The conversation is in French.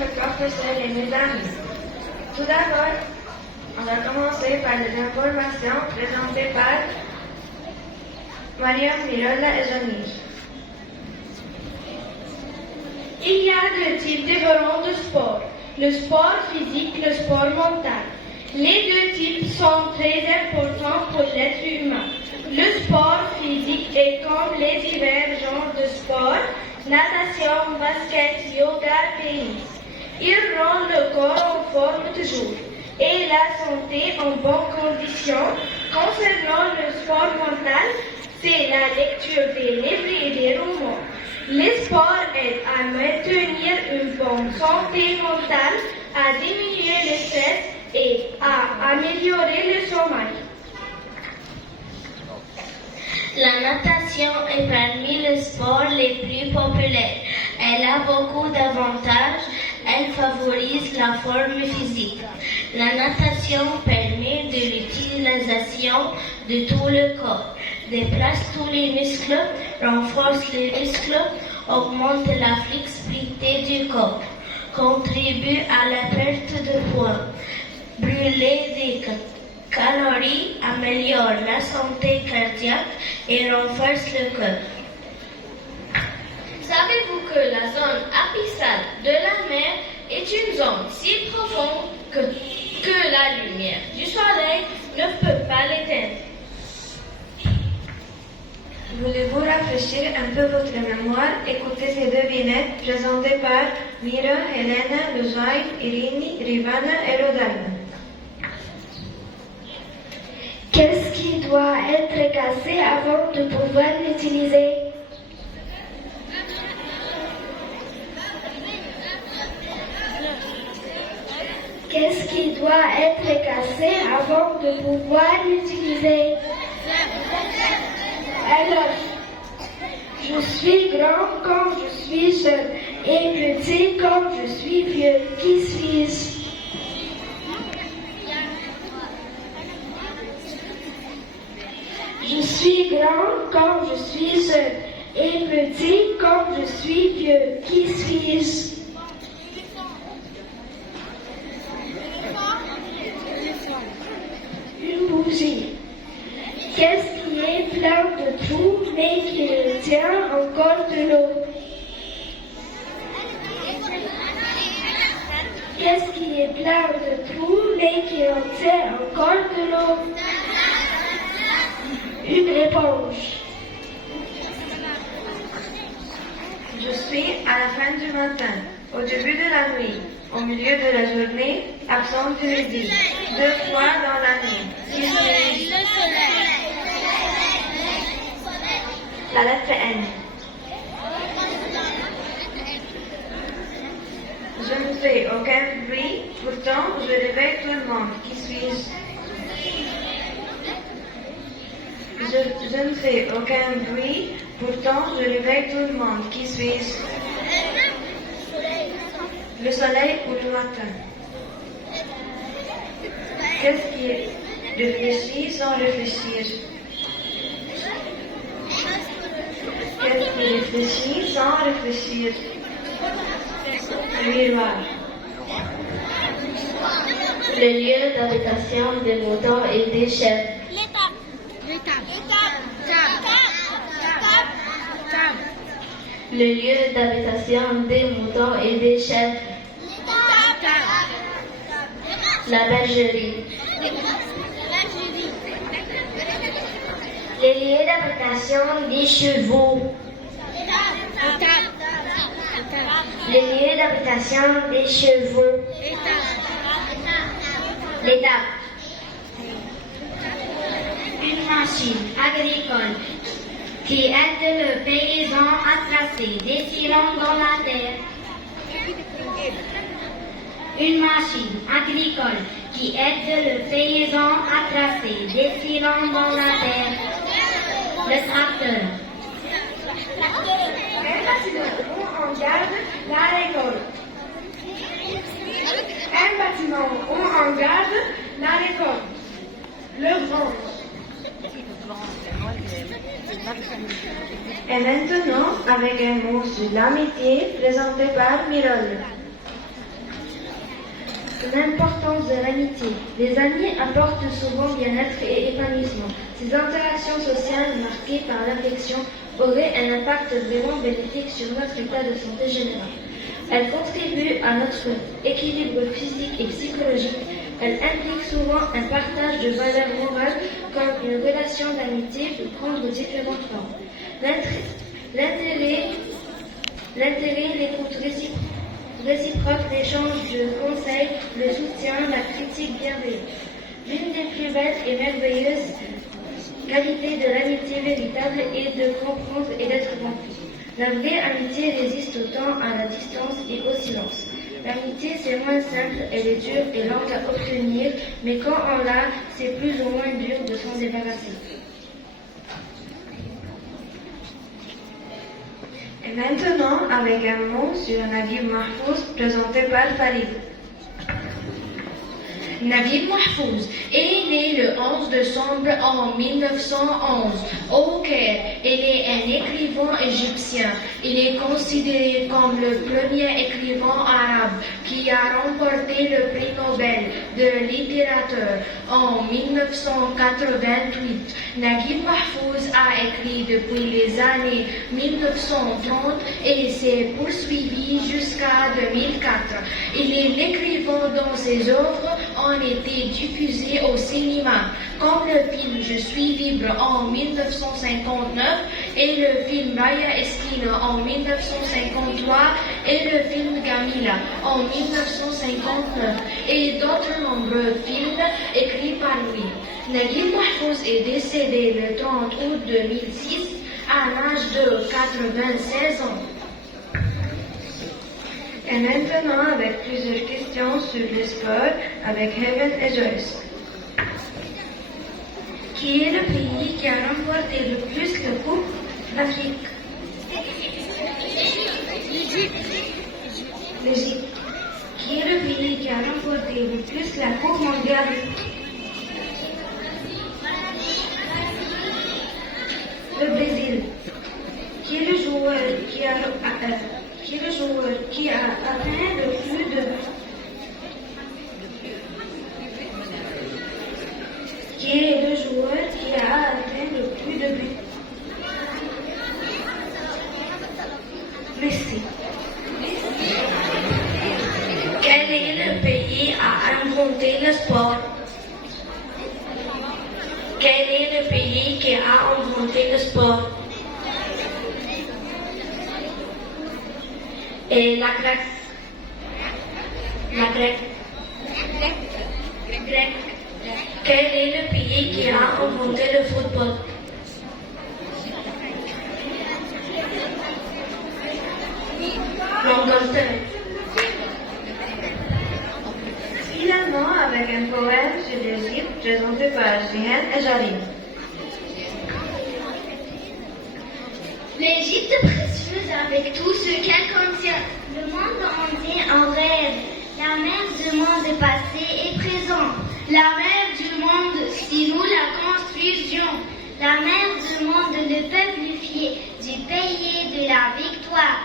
mes professeurs et mes amis. Tout d'abord, on va commencer par les informations présentées par Mariam, Mirola et Janine. Il y a deux types différents de sport, le sport physique et le sport mental. Les deux types sont très importants pour l'être humain. Le sport physique est comme les divers genres de sport, natation, basket, yoga, tennis. Il rend le corps en forme toujours et la santé en bonne condition. Concernant le sport mental, c'est la lecture des livres et des romans. Les sports aident à maintenir une bonne santé mentale, à diminuer le stress et à améliorer le sommeil. La natation est parmi les sports les plus populaires. Elle a beaucoup d'avantages. Elle favorise la forme physique. La natation permet de l'utilisation de tout le corps, déplace tous les muscles, renforce les muscles, augmente la flexibilité du corps, contribue à la perte de poids, brûler des calories, améliore la santé cardiaque et renforce le cœur. Savez-vous que la zone abyssale de la mer est une zone si profonde que la lumière du soleil ne peut pas l'éteindre? Voulez-vous rafraîchir un peu votre mémoire? Écoutez ces devinettes présentées par Mira, Helena, Luzaï, Irini, Rivana et Rodana. Qu'est-ce qui doit être cassé avant de pouvoir l'utiliser? Qu'est-ce qui doit être cassé avant de pouvoir l'utiliser? Alors, je suis grand quand je suis jeune et petit quand je suis vieux. Qui suis-je? Je suis grand quand je suis jeune et petit quand je suis vieux. Qui suis-je? Une bougie. Qu'est-ce qui est plein de trous mais qui retient encore de l'eau? Qu'est-ce qui est plein de trous mais qui retient encore de l'eau? Une éponge. Je suis à la fin du matin, au début de la nuit, au milieu de la journée, absent du midi, 2 fois dans l'année. Qui suis-je? La lettre N. Je ne fais aucun bruit, pourtant je réveille tout le monde. Qui suis-je? Je ne fais aucun bruit, pourtant je réveille tout le monde. Qui suis-je? Le soleil ou le matin? Qu'est-ce qui est réfléchi sans réfléchir? Qu'est-ce qui réfléchit sans réfléchir? Le miroir. Le lieu d'habitation des moutons et des chèvres. Le lieu d'habitation des moutons et des chèvres. La bergerie. Les lieux d'habitation des chevaux. Les lieux d'habitation des chevaux. L'étape. Une machine agricole qui aide le paysan à tracer des sillons dans la terre. Une machine agricole qui aide le paysan à tracer des sillons dans la terre. Le tracteur. Un bâtiment où on garde la récolte. Un bâtiment où on garde la récolte. Le grange. Et maintenant, avec un mot sur l'amitié présenté par Mirole. l'importance de l'amitié. Les amis apportent souvent bien-être et épanouissement. Ces interactions sociales marquées par l'affection auraient un impact vraiment bénéfique sur notre état de santé général. Elles contribuent à notre équilibre physique et psychologique. Elles impliquent souvent un partage de valeurs morales comme une relation d'amitié peut prendre différentes formes. L'intérêt, l'écoute réciproque, l'échange de conseils, le soutien, la critique bienveillante. L'une des plus belles et merveilleuses qualités de l'amitié véritable est de comprendre et d'être compris. La vraie amitié résiste autant à la distance et au silence. L'amitié c'est moins simple, elle est dure et lente à obtenir, mais quand on l'a, c'est plus ou moins dur de s'en débarrasser. Et maintenant, avec un mot sur Naguib Mahfouz présenté par Farid. Naguib Mahfouz est né le 11 décembre en 1911 au Caire. Il est un écrivain égyptien. Il est considéré comme le premier écrivain arabe qui a remporté le prix Nobel de littérature en 1988. Naguib Mahfouz a écrit depuis les années 1930 et s'est poursuivi jusqu'à 2004. Il est l'écrivain dont ses œuvres ont été diffusées au cinéma, comme le film Je suis libre en 1959 et le film Raya Esquina en 1953 et le film Gamila en 1959 et d'autres nombreux films écrits par lui. Naguib Mahfouz est décédé le 30 août 2006 à l'âge de 96 ans. Et maintenant, avec plusieurs questions sur le sport, avec Heaven et Joyce. Qui est le pays qui a remporté le plus de Coupe d'Afrique? L'Égypte. Qui est le pays qui a remporté le plus la Coupe mondiale? Le Brésil. Qui est le joueur qui a atteint le plus de Qui est le joueur qui a atteint le plus de buts? Messi. Quel est le pays à inventer le sport? Quel est le pays qui a inventé le sport? Et la Grèce. Quel est le pays qui a inventé le football? L'Angleterre. Finalement, avec un poème sur l'Égypte présenté par Jihan et Jarine. L'Égypte précieuse avec tout ce qu'elle contient. Le monde entier en rêve. La mer du monde passé et présent. La mer du monde si nous la construisions. La mer du monde le peuple fier du pays de la victoire.